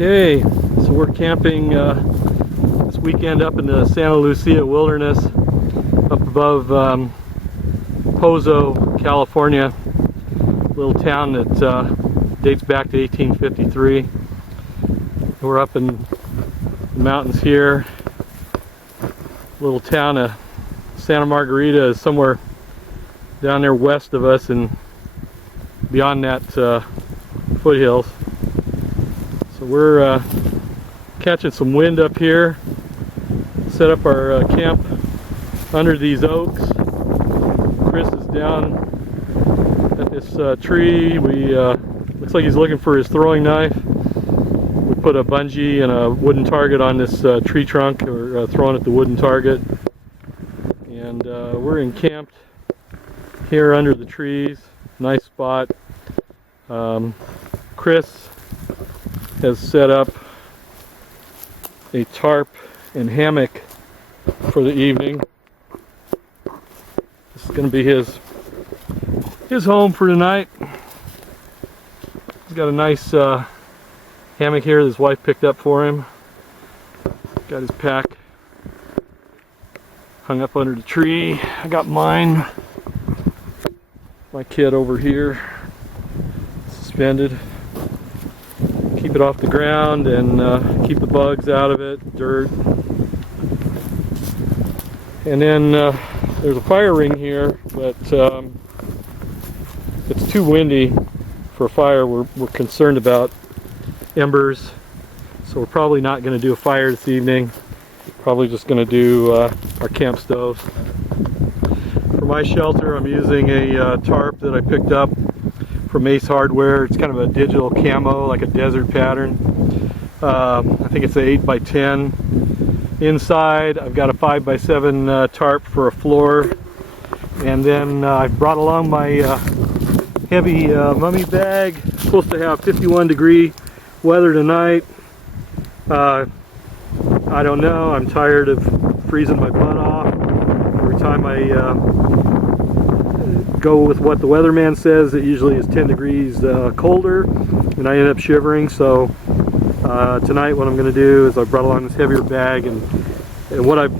Okay, so we're camping this weekend up in the Santa Lucia Wilderness, up above Pozo, California, a little town that dates back to 1853. We're up in the mountains here. Little town of Santa Margarita is somewhere down there west of us and beyond that foothills. So we're catching some wind up here. Set up our camp under these oaks. Chris is down at this tree. Looks like he's looking for his throwing knife. We put a bungee and a wooden target on this tree trunk. We're throwing at the wooden target. And we're encamped here under the trees. Nice spot. Chris has set up a tarp and hammock for the evening. This is going to be his home for tonight. He's got a nice hammock here that his wife picked up for him. Got his pack hung up under the tree. I got mine. My kit over here, suspended. Keep it off the ground and keep the bugs out of it, dirt. And then there's a fire ring here, but it's too windy for a fire. We're concerned about embers, so we're probably not going to do a fire this evening. Probably just going to do our camp stoves. For my shelter, I'm using a tarp that I picked up from Ace Hardware. It's kind of a digital camo, like a desert pattern. I think it's an 8x10. Inside, I've got a 5x7 tarp for a floor. And then I brought along my heavy mummy bag. It's supposed to have 51-degree weather tonight. I don't know. I'm tired of freezing my butt off. Every time I go with what the weatherman says, it usually is 10 degrees colder, and I end up shivering. So tonight what I'm going to do is I brought along this heavier bag, and what I've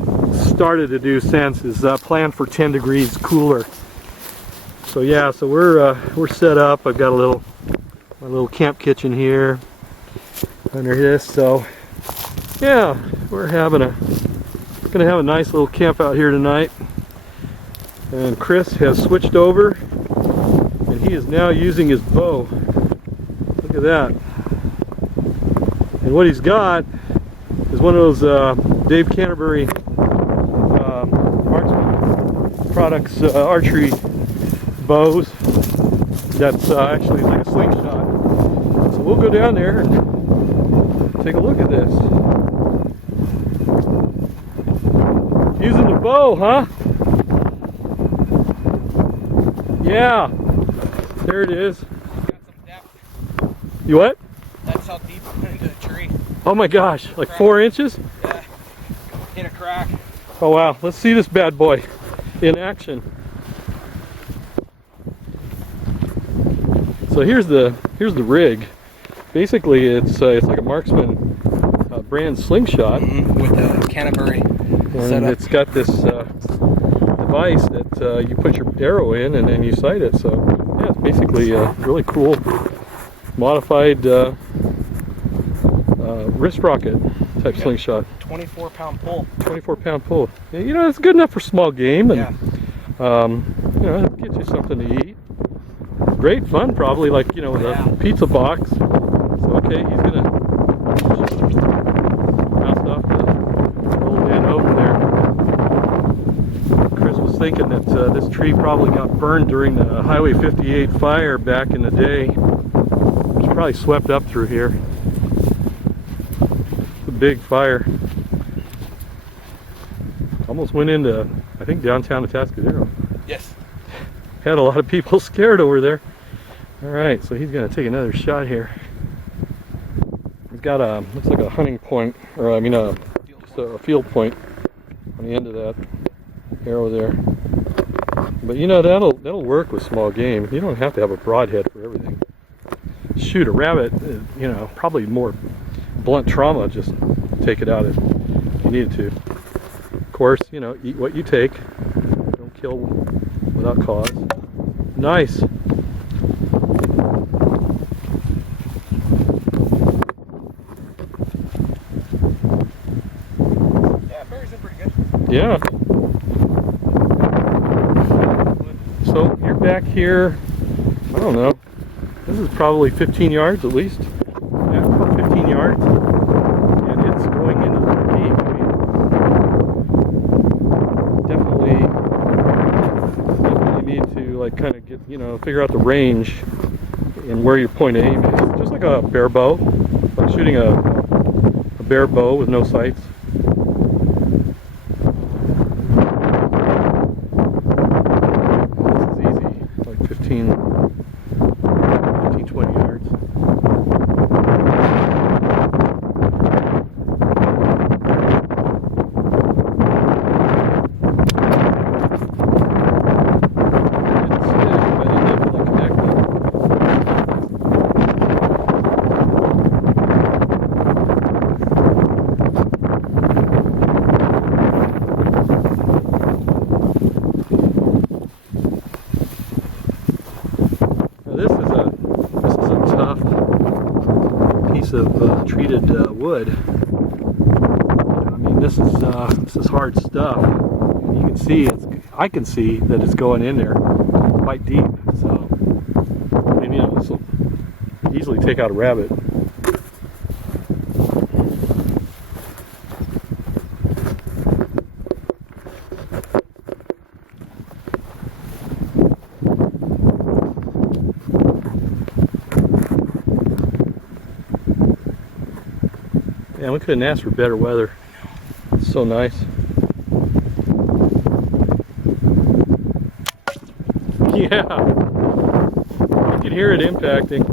started to do since is plan for 10 degrees cooler. So yeah, so we're set up. I've got my little camp kitchen here under this. So yeah, we're gonna have a nice little camp out here tonight. And Chris has switched over, and he is now using his bow. Look at that. And what he's got is one of those Dave Canterbury Marksman Products archery bows that's actually like a slingshot. So we'll go down there and take a look at this. Using the bow, huh? Yeah, there it is. Got some depth. You what? That's how deep I went into the tree. Oh my gosh, like 4 inches? Yeah, hit a crack. Oh wow, let's see this bad boy in action. So here's the rig. Basically, it's like a Marksman brand slingshot with a Canterbury and setup. it's got this device that you put your arrow in and then you sight it. So yeah, it's basically a really cool modified wrist rocket type slingshot. 24-pound pull. 24-pound pull. Yeah, you know, it's good enough for small game, and yeah. you know, it'll get you something to eat. Great fun, probably, like, you know, with a pizza box. So okay, he's gonna bounce off the old man over there. Chris was thinking that this tree probably got burned during the Highway 58 fire back in the day. It's probably swept up through here. It's a big fire. Almost went into, I think, downtown Atascadero. Yes. Had a lot of people scared over there. Alright, so he's going to take another shot here. He's got a, looks like a hunting point, or I mean just a field point on the end of that arrow there. But you know, that'll work with small game. You don't have to have a broadhead for everything. Shoot a rabbit, you know, probably more blunt trauma, just take it out if you needed to. Of course, you know, eat what you take. Don't kill without cause. Nice. Yeah, berries are pretty good. Yeah. So you're back here, I don't know, this is probably 15 yards at least. Yeah, about 15 yards. And it's going into the cave. I mean, definitely need to like kind of get, you know, figure out the range and where your point of aim is. Just like a bear bow, like shooting a bear bow with no sights. This is easy, like 15, 20 yards. This is a tough piece of treated wood. I mean, this is hard stuff. And you can see I can see that it's going in there quite deep. So, and you know, this will easily take out a rabbit. Yeah, we couldn't ask for better weather. It's so nice. Yeah, you can hear it impacting.